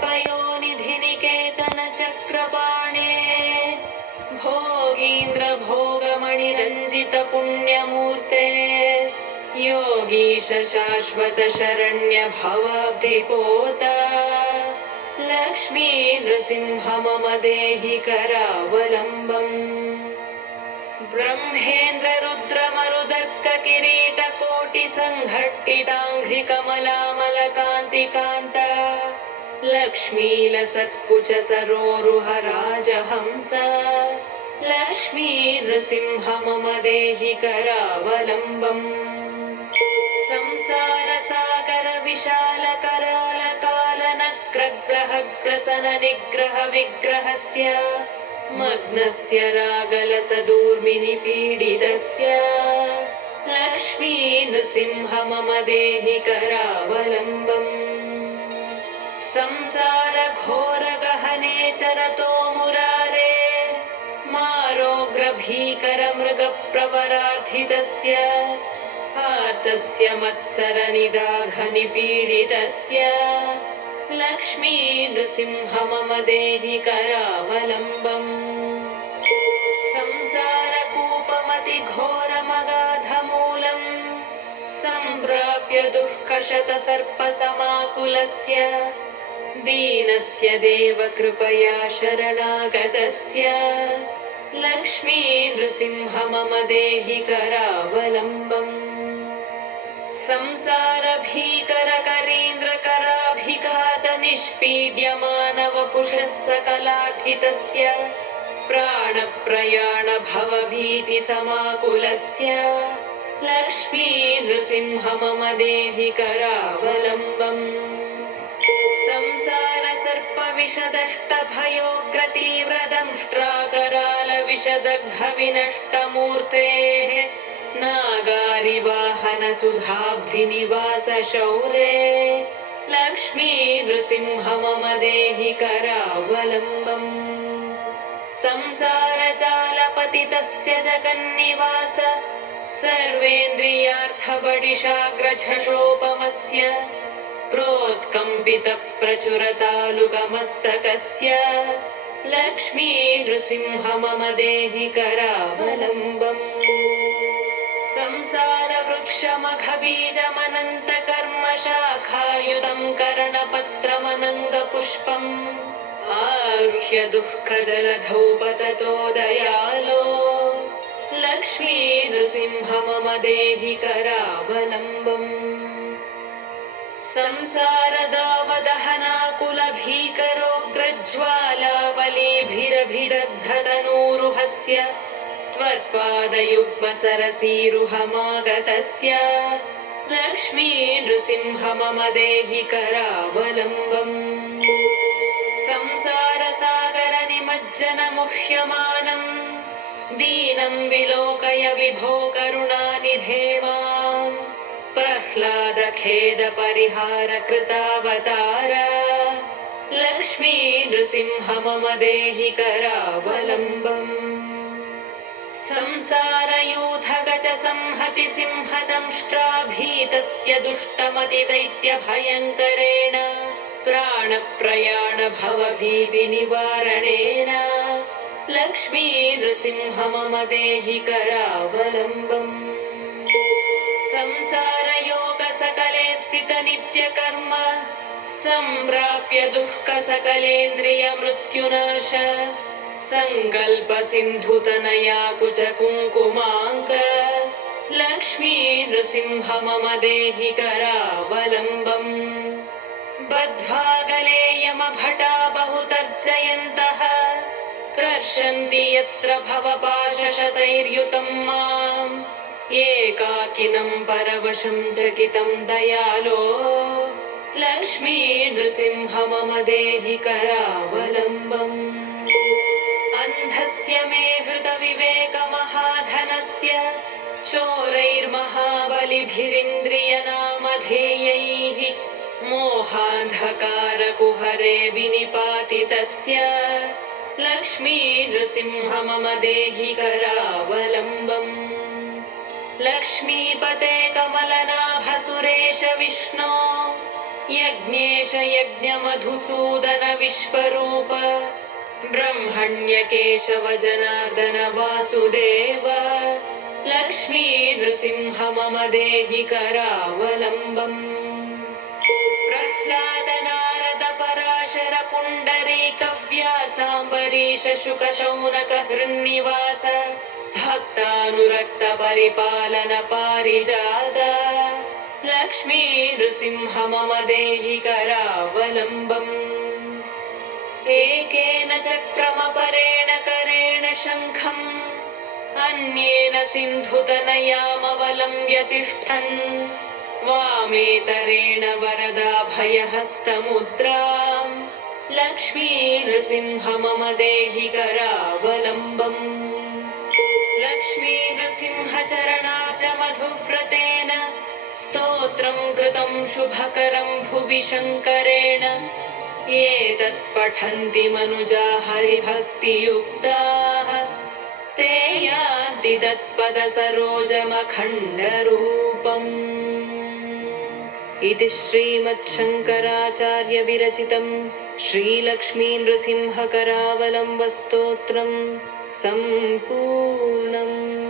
पयोनिधिनिकेतनचक्रपाणे भोगीन्द्रभोगमणिरञ्जितपुण्यमूर्ते योगीश शाश्वत शरण्य भवाब्धिपोता लक्ष्मी नृसिंह मम देहि करावलम्बम् ब्रह्मेन्द्र रुद्र मरुदर्क किरीट कोटि संघट्टिताङ्घ्रिकमलामलकान्तिकान्त लक्ष्मीलसत्कुच सरोरुह राजहंस लक्ष्मी नृसिंह मम देहि करावलम्बम् संसार सागर विशाल कराल कालनक्रग्रह ग्रसन निग्रह विग्रहस्य मग्नस्य रागलसदूर्मिनि पीडितस्य लक्ष्मी नृसिंह मम देहि करावलम्बम् संसार घोर गहने चरतो मुरारे मारोग्र भीकर मृग प्रवरार्थितस्य आर्तस्य मत्सर निदाघ निपीडितस्य लक्ष्मी नृसिंह मम देहि करावलम्बम् संसारकूपमति घोरमगाधमूलम् सम्प्राप्य दुःखशतसर्पसमाकुलस्य दीनस्य देव कृपया शरणागतस्य लक्ष्मी नृसिंह मम देहि करावलम्बम् संसार भीकर करीन्द्र कराभिघात निष्पीड्यमानवपुषः सकलार्थितस्य प्राणप्रयाण भवभीति समाकुलस्य लक्ष्मी नृसिंह मम देहि करावलम्बम् संसार सर्प विषदष्ट भयोग्रतीव्रदंष्ट्राकराल विषदग्ध विनष्टमूर्तेः नागारिवाहन सुधाब्धिनिवास शौरे लक्ष्मी नृसिंह मम देहि करावलम्बम् संसार जालपतितस्य जगन्निवास सर्वेन्द्रियार्थबडिशाग्रझषोपमस्य प्रोत्कम्पित प्रचुरतालुकमस्तकस्य लक्ष्मी नृसिंह मम देहि करावलम्बम् संसार वृक्षमघबीजमनन्तकर्म शाखायुतं करणपत्रमनङ्गपुष्पम् आरुह्य दुःखजलधौ पततो दयालो लक्ष्मी नृसिंह मम देहि करावलम्बम् संसारदावदहनाकुल भीकरोग्रज्वालावलीभिरभिदग्धतनूरुहस्य त्वत्पादयुग्मसरसीरुहमागतस्य लक्ष्मी नृसिंह मम देहि करावलम्बम् संसारसागर निमज्जन मुह्यमानम् दीनं विलोकय विभो करुणानिधे माम् प्रह्लाद खेद परिहार कृतावतार लक्ष्मी नृसिंह मम देहि करावलम्बम् संसारयूथगज संहति सिंहदंष्ट्राभीतस्य दुष्टमतिदैत्यभयङ्करेण प्राणप्रयाण भवभीतिनिवारणेन लक्ष्मी नृसिंह मम देहि करावलम्बम् संसारयोग सकलेप्सित नित्यकर्म सम्प्राप्य दुःख सकलेन्द्रिय मृत्युनाश सङ्कल्प सिन्धुतनया कुच कुङ्कुमाङ्क लक्ष्मी नृसिंह मम देहि करावलम्बम् बद्ध्वा गलेयमभटा बहुतर्जयन्तः कर्षन्ति यत्र भवपाशशतैर्युतं माम् एकाकिनं परवशं चकितं दयालो लक्ष्मी नृसिंह मम देहि करावलम्बम् अन्धस्य मे हृतविवेकमहाधनस्य चोरैर्महाबलिभिरिन्द्रियनामधेयैः मोहान्धकारकुहरे विनिपातितस्य लक्ष्मी नृसिंह मम देहि करावलम्बम् लक्ष्मीपते कमलनाभ सुरेश विष्णो यज्ञेश यज्ञमधुसूदन विश्वरूप ब्रह्मण्य केशव जनार्दन वासुदेव लक्ष्मी नृसिंह मम देहि करावलम्बम् प्रह्लाद नारद पराशर पुण्डरीक व्यासाम्बरीश शुक शौनक हृन्निवास भक्तानुरक्त परिपालन पारिजात लक्ष्मी नृसिंह मम देहि करावलम्बम् एकेन चक्रमपरेण करेण शङ्खम् अन्येन सिन्धुतनयामवलम्ब्य तिष्ठन् वामेतरेण वरदाभयहस्तमुद्राम् लक्ष्मी नृसिंह मम देहि करावलम्बम् लक्ष्मी नृसिंह चरणाच मधुव्रतेन स्तोत्रं कृतं शुभकरं भुवि शङ्करेण एतत् पठन्ति मनुजा हरिभक्तियुक्ताः ते यान्ति तत्पदसरोजमखण्डरूपम् इति श्रीमच्छङ्कराचार्य विरचितं श्रीलक्ष्मी नृसिंहकरावलम्बस्तोत्रम् सम्पूर्णम्।